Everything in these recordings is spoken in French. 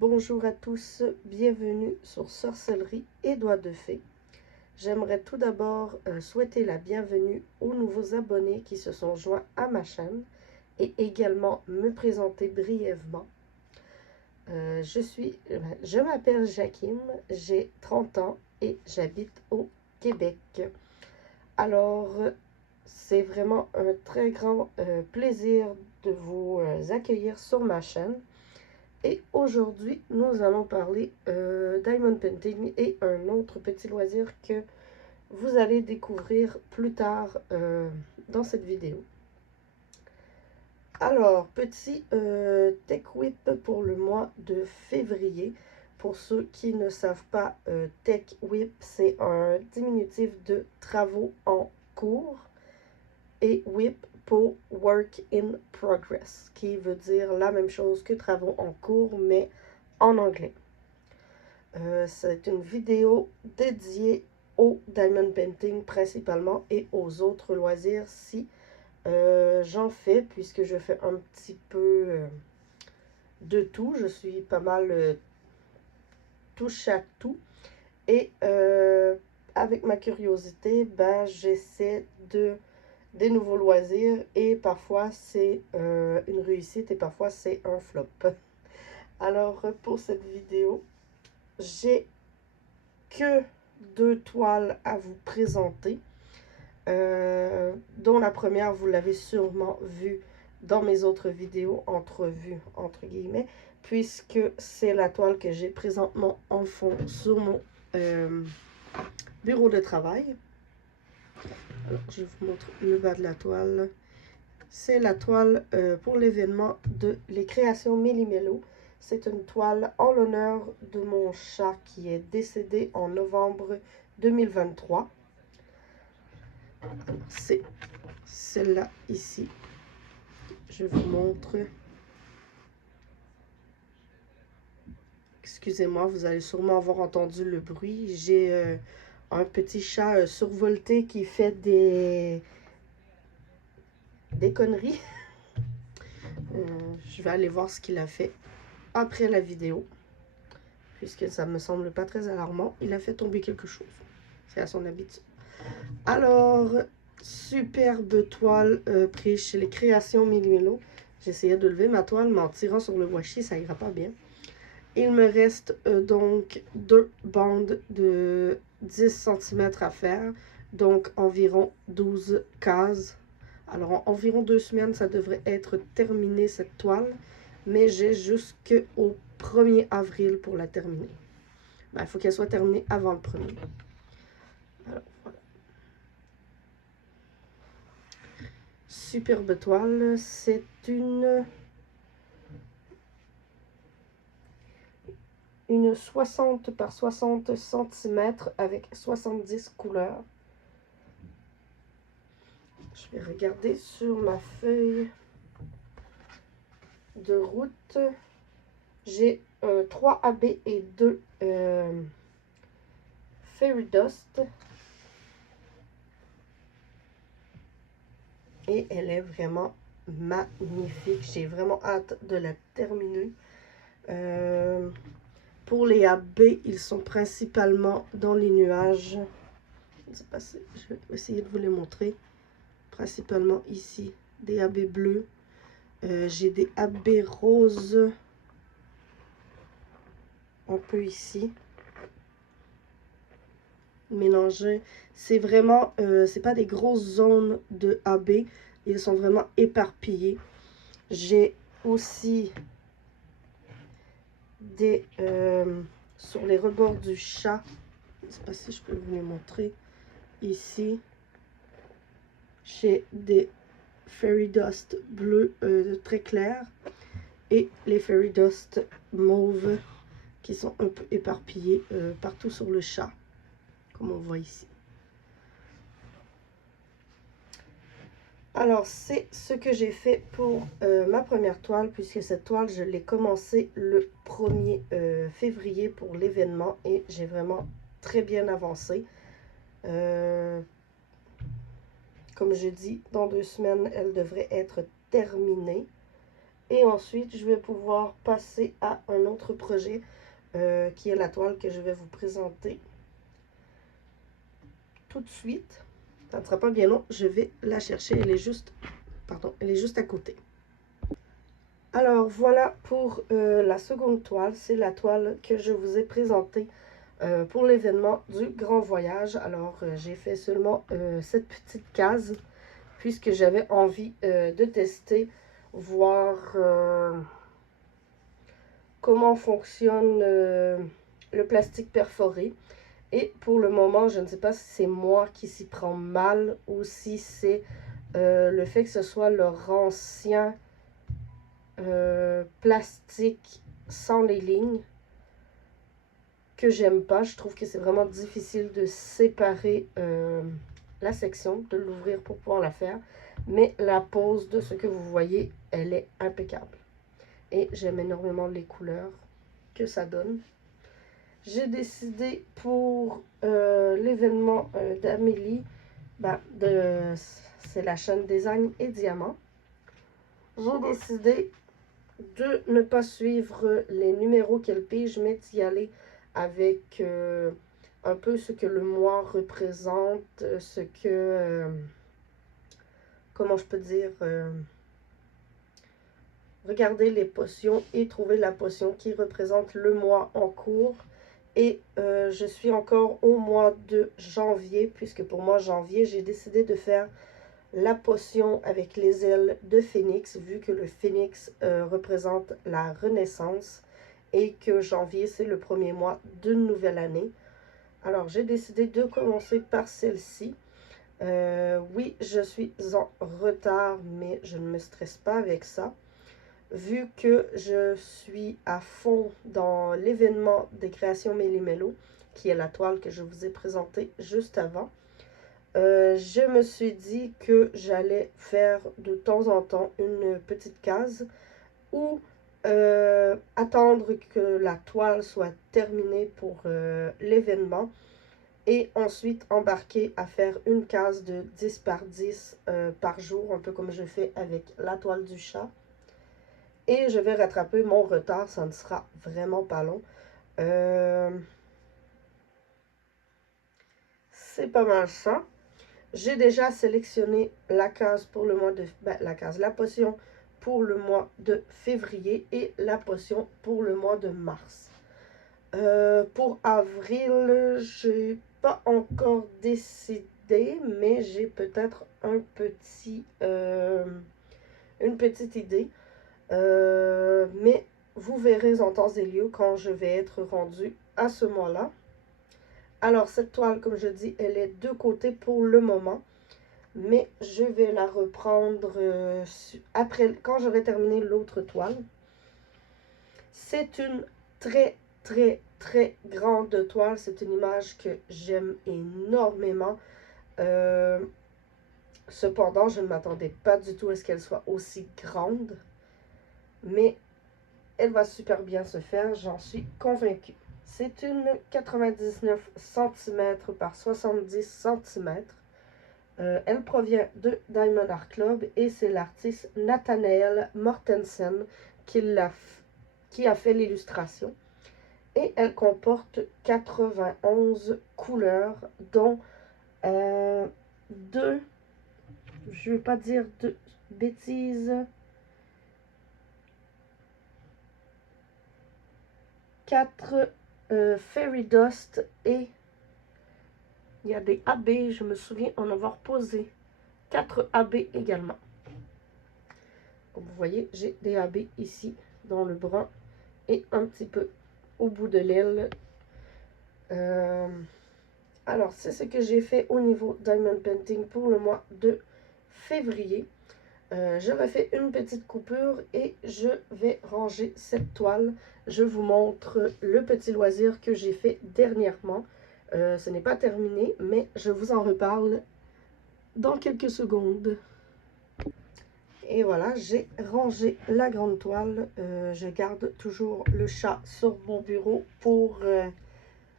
Bonjour à tous, bienvenue sur Sorcellerie et Doigts de Fée. J'aimerais tout d'abord souhaiter la bienvenue aux nouveaux abonnés qui se sont joints à ma chaîne et également me présenter brièvement. Je m'appelle Jakim, j'ai 30 ans et j'habite au Québec. Alors, c'est vraiment un très grand plaisir de vous accueillir sur ma chaîne. Et aujourd'hui, nous allons parler Diamond Painting et un autre petit loisir que vous allez découvrir plus tard dans cette vidéo. Alors, petit Tech Whip pour le mois de février. Pour ceux qui ne savent pas, Tech Whip, c'est un diminutif de travaux en cours et Whip pour Work in Progress, qui veut dire la même chose que travaux en cours, mais en anglais. C'est une vidéo dédiée au Diamond Painting principalement et aux autres loisirs si j'en fais, puisque je fais un petit peu de tout. Je suis pas mal touche à tout. Et avec ma curiosité, ben, j'essaie des nouveaux loisirs et parfois c'est une réussite et parfois c'est un flop. Alors pour cette vidéo, j'ai que 2 toiles à vous présenter, dont la première vous l'avez sûrement vue dans mes autres vidéos, entrevues entre guillemets, puisque c'est la toile que j'ai présentement en fond sur mon bureau de travail. Alors, je vous montre le bas de la toile. C'est la toile pour l'événement de Les Créations Méli-Mélo. C'est une toile en l'honneur de mon chat qui est décédé en novembre 2023. C'est celle-là ici. Je vous montre. Excusez-moi, vous allez sûrement avoir entendu le bruit. J'ai un petit chat survolté qui fait des conneries. Je vais aller voir ce qu'il a fait après la vidéo, puisque ça me semble pas très alarmant. Il a fait tomber quelque chose. C'est à son habitude. Alors, superbe toile prise chez les Créations Méli-Mélo. J'essayais de lever ma toile, mais en tirant sur le washi, ça ira pas bien. Il me reste donc 2 bandes de 10 cm à faire, donc environ 12 cases. Alors, en environ 2 semaines, ça devrait être terminé cette toile, mais j'ai jusqu'au 1er avril pour la terminer. Ben, il faut qu'elle soit terminée avant le 1er. Alors, voilà. Superbe toile. C'est une 60 par 60 cm avec 70 couleurs. Je vais regarder sur ma feuille de route. J'ai 3 AB et 2 Fairy Dust. Et elle est vraiment magnifique. J'ai vraiment hâte de la terminer. Pour les AB, ils sont principalement dans les nuages. Je vais essayer de vous les montrer. Principalement ici, des AB bleus. J'ai des AB roses. Un peu ici. Mélangés. C'est vraiment, c'est pas des grosses zones de AB. Ils sont vraiment éparpillés. J'ai aussi des sur les rebords du chat. Je ne sais pas si je peux vous les montrer. Ici, j'ai des Fairy Dust bleu très clairs et les Fairy Dust mauve qui sont un peu éparpillés partout sur le chat, comme on voit ici. Alors, c'est ce que j'ai fait pour ma première toile, puisque cette toile, je l'ai commencée le 1er février pour l'événement et j'ai vraiment très bien avancé. Comme je dis, dans 2 semaines, elle devrait être terminée. Et ensuite, je vais pouvoir passer à un autre projet qui est la toile que je vais vous présenter tout de suite. Ça ne sera pas bien long, je vais la chercher, elle est juste à côté. Alors voilà pour la seconde toile, c'est la toile que je vous ai présentée pour l'événement du Grand Voyage. Alors j'ai fait seulement cette petite case puisque j'avais envie de tester, voir comment fonctionne le plastique perforé. Et pour le moment, je ne sais pas si c'est moi qui s'y prends mal ou si c'est le fait que ce soit leur ancien plastique sans les lignes que j'aime pas. Je trouve que c'est vraiment difficile de séparer la section, de l'ouvrir pour pouvoir la faire. Mais la pose de ce que vous voyez, elle est impeccable. Et j'aime énormément les couleurs que ça donne. J'ai décidé pour l'événement d'Amélie, c'est la chaîne Design et Diamant. J'ai décidé de ne pas suivre les numéros qu'elle pige, mais d'y aller avec un peu ce que le mois représente, ce que, comment je peux dire, regarder les potions et trouver la potion qui représente le mois en cours. Et je suis encore au mois de janvier, puisque pour moi, janvier, j'ai décidé de faire la potion avec les ailes de phénix, vu que le phénix représente la renaissance et que janvier, c'est le premier mois d'une nouvelle année. Alors, j'ai décidé de commencer par celle-ci. Oui, je suis en retard, mais je ne me stresse pas avec ça. Vu que je suis à fond dans l'événement des créations Méli-Mélo, qui est la toile que je vous ai présentée juste avant, je me suis dit que j'allais faire de temps en temps une petite case ou attendre que la toile soit terminée pour l'événement et ensuite embarquer à faire une case de 10 par 10 par jour, un peu comme je fais avec la toile du chat. Et je vais rattraper mon retard, ça ne sera vraiment pas long. C'est pas mal ça. J'ai déjà sélectionné la case pour le mois de... la potion pour le mois de février et la potion pour le mois de mars. Pour avril, j'ai pas encore décidé, mais j'ai peut-être une petite idée. Mais vous verrez en temps et lieu quand je vais être rendue à ce mois-là. Alors, cette toile, comme je dis, elle est de côté pour le moment. Mais je vais la reprendre après, quand j'aurai terminé l'autre toile. C'est une très, très, très grande toile. C'est une image que j'aime énormément. Cependant, je ne m'attendais pas du tout à ce qu'elle soit aussi grande. Mais elle va super bien se faire, j'en suis convaincue. C'est une 99 cm par 70 cm. Elle provient de Diamond Art Club et c'est l'artiste Nathanael Mortensen qui a fait l'illustration. Et elle comporte 91 couleurs, dont deux, je ne veux pas dire de bêtises, 4 Fairy Dust et il y a des AB, je me souviens en avoir posé 4 AB également. Comme vous voyez, j'ai des AB ici dans le bras et un petit peu au bout de l'aile. Alors, c'est ce que j'ai fait au niveau Diamond Painting pour le mois de février. Je refais une petite coupure et je vais ranger cette toile. Je vous montre le petit loisir que j'ai fait dernièrement. Ce n'est pas terminé, mais je vous en reparle dans quelques secondes. Et voilà, j'ai rangé la grande toile. Je garde toujours le chat sur mon bureau pour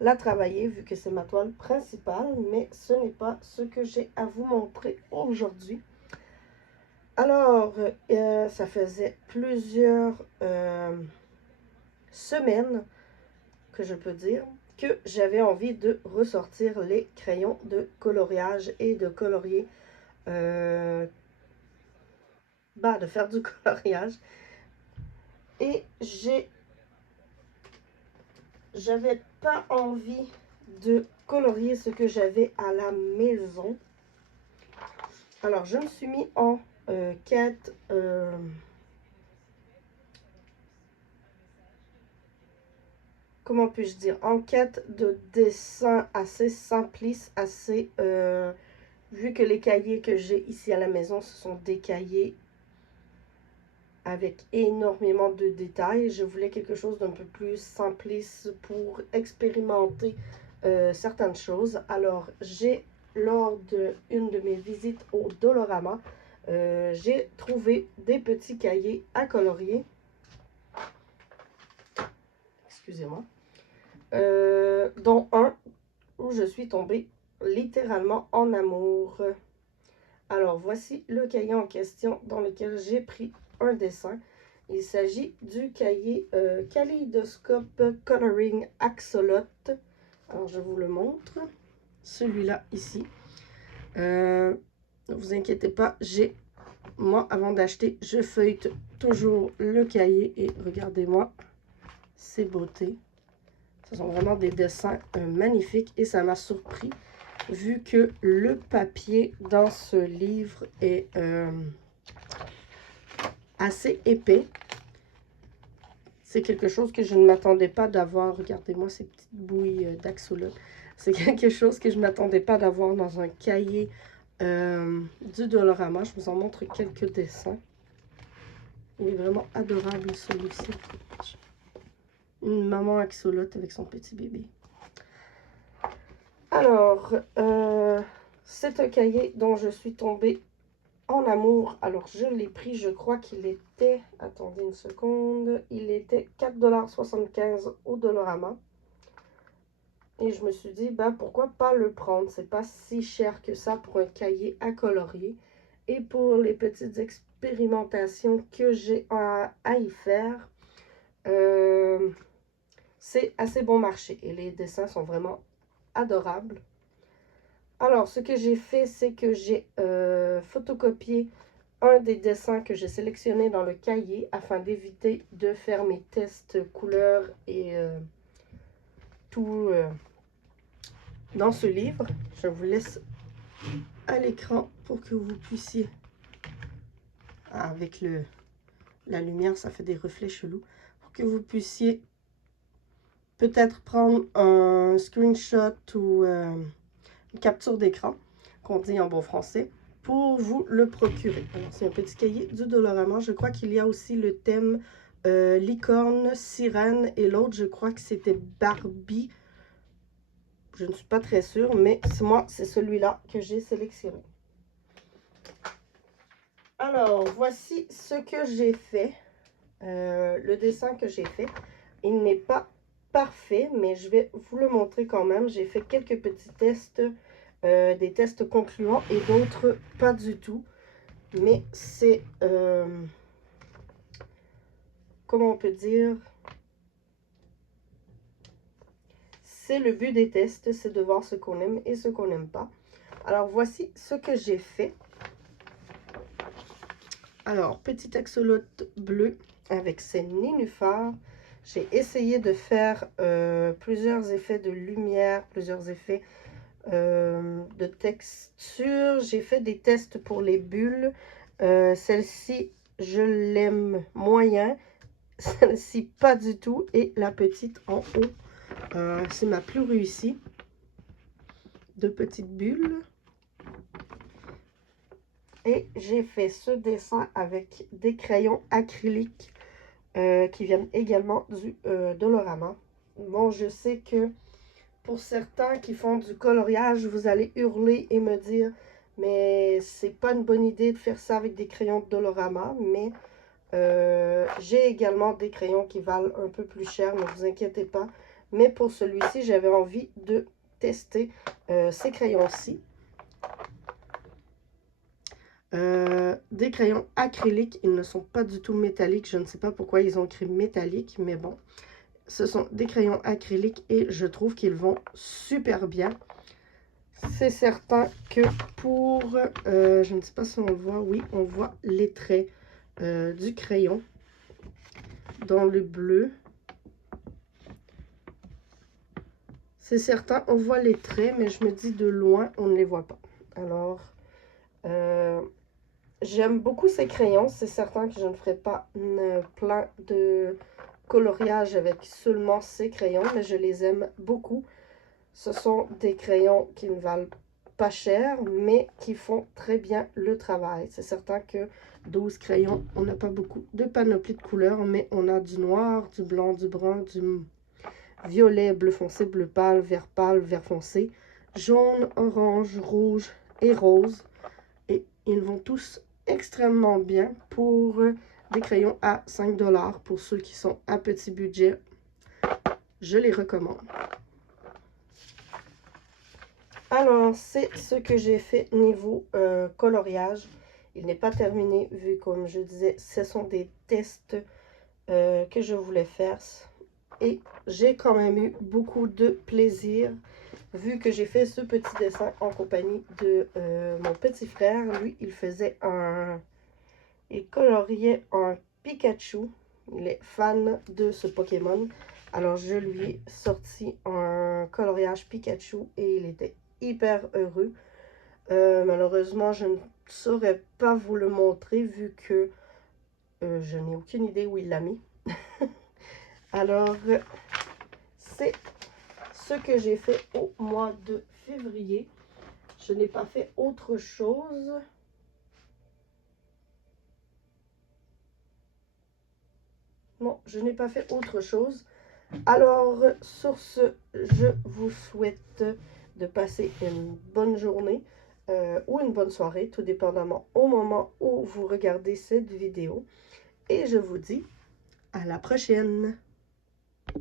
la travailler, vu que c'est ma toile principale, mais ce n'est pas ce que j'ai à vous montrer aujourd'hui. Alors, Alors, ça faisait plusieurs semaines, que je peux dire, que j'avais envie de ressortir les crayons de coloriage et de colorier, de faire du coloriage. Et j'avais pas envie de colorier ce que j'avais à la maison. Alors, je me suis mis en quête comment puis-je dire, en quête de dessins assez simplistes, assez vu que les cahiers que j'ai ici à la maison, ce sont des cahiers avec énormément de détails. Je voulais quelque chose d'un peu plus simpliste pour expérimenter certaines choses. Alors, lors d'une de mes visites au Dolorama, j'ai trouvé des petits cahiers à colorier. Excusez-moi. Dont un où je suis tombée littéralement en amour. Alors, voici le cahier en question dans lequel j'ai pris un dessin. Il s'agit du cahier Kaleidoscope Coloring Axolot. Alors, je vous le montre. Celui-là, ici. Ne vous inquiétez pas, moi, avant d'acheter, je feuillete toujours le cahier et regardez-moi ces beautés. Ce sont vraiment des dessins magnifiques et ça m'a surpris vu que le papier dans ce livre est assez épais. C'est quelque chose que je ne m'attendais pas d'avoir. Regardez-moi ces petites bouilles d'axolot. C'est quelque chose que je ne m'attendais pas d'avoir dans un cahier du Dolorama. Je vous en montre quelques dessins. Il est vraiment adorable celui-ci. Une maman axolot avec son petit bébé. Alors, c'est un cahier dont je suis tombée en amour. Alors, je l'ai pris, je crois qu'il était, attendez une seconde, il était 4,75 $ au Dolorama. Et je me suis dit, pourquoi pas le prendre? C'est pas si cher que ça pour un cahier à colorier. Et pour les petites expérimentations que j'ai à y faire, c'est assez bon marché. Et les dessins sont vraiment adorables. Alors, ce que j'ai fait, c'est que j'ai photocopié un des dessins que j'ai sélectionné dans le cahier afin d'éviter de faire mes tests couleurs et tout dans ce livre. Je vous laisse à l'écran pour que vous puissiez, avec la lumière, ça fait des reflets chelous, pour que vous puissiez peut-être prendre un screenshot ou une capture d'écran, qu'on dit en bon français, pour vous le procurer. Alors, c'est un petit cahier du Dolorama. Je crois qu'il y a aussi le thème licorne, sirène, et l'autre, je crois que c'était Barbie. Je ne suis pas très sûre, mais moi, c'est celui-là que j'ai sélectionné. Alors, voici ce que j'ai fait. Le dessin que j'ai fait. Il n'est pas parfait, mais je vais vous le montrer quand même. J'ai fait quelques petits tests, des tests concluants et d'autres pas du tout. Mais c'est, comment on peut dire, c'est le but des tests, c'est de voir ce qu'on aime et ce qu'on n'aime pas. Alors, voici ce que j'ai fait. Alors, petit axolot bleu avec ses nénuphars. J'ai essayé de faire plusieurs effets de lumière, plusieurs effets de texture. J'ai fait des tests pour les bulles. Celle-ci, je l'aime moyen. Celle-ci, pas du tout. Et la petite en haut, c'est ma plus réussie. Deux petites bulles. Et j'ai fait ce dessin avec des crayons acryliques qui viennent également du Dolorama. Bon, je sais que pour certains qui font du coloriage, vous allez hurler et me dire « Mais c'est pas une bonne idée de faire ça avec des crayons de Dolorama. » Mais j'ai également des crayons qui valent un peu plus cher, ne vous inquiétez pas. Mais pour celui-ci, j'avais envie de tester ces crayons-ci. des crayons acryliques. Ils ne sont pas du tout métalliques. Je ne sais pas pourquoi ils ont écrit métallique, mais bon. Ce sont des crayons acryliques et je trouve qu'ils vont super bien. C'est certain que pour... je ne sais pas si on voit. Oui, on voit les traits du crayon dans le bleu. C'est certain, on voit les traits, mais je me dis de loin, on ne les voit pas. Alors, j'aime beaucoup ces crayons. C'est certain que je ne ferai pas plein de coloriage avec seulement ces crayons, mais je les aime beaucoup. Ce sont des crayons qui ne valent pas cher, mais qui font très bien le travail. C'est certain que 12 crayons, on n'a pas beaucoup de panoplie de couleurs, mais on a du noir, du blanc, du brun, du violet, bleu foncé, bleu pâle, vert foncé, jaune, orange, rouge et rose. Et ils vont tous extrêmement bien pour des crayons à 5 $ pour ceux qui sont à petit budget. Je les recommande. Alors, c'est ce que j'ai fait niveau coloriage. Il n'est pas terminé vu, comme je disais, ce sont des tests que je voulais faire. Et j'ai quand même eu beaucoup de plaisir vu que j'ai fait ce petit dessin en compagnie de mon petit frère. Lui, il faisait il coloriait un Pikachu. Il est fan de ce Pokémon. Alors, je lui ai sorti un coloriage Pikachu et il était hyper heureux. Malheureusement, je ne saurais pas vous le montrer vu que je n'ai aucune idée où il l'a mis. Alors, c'est ce que j'ai fait au mois de février. Je n'ai pas fait autre chose. Non, je n'ai pas fait autre chose. Alors, sur ce, je vous souhaite de passer une bonne journée ou une bonne soirée, tout dépendamment au moment où vous regardez cette vidéo. Et je vous dis à la prochaine!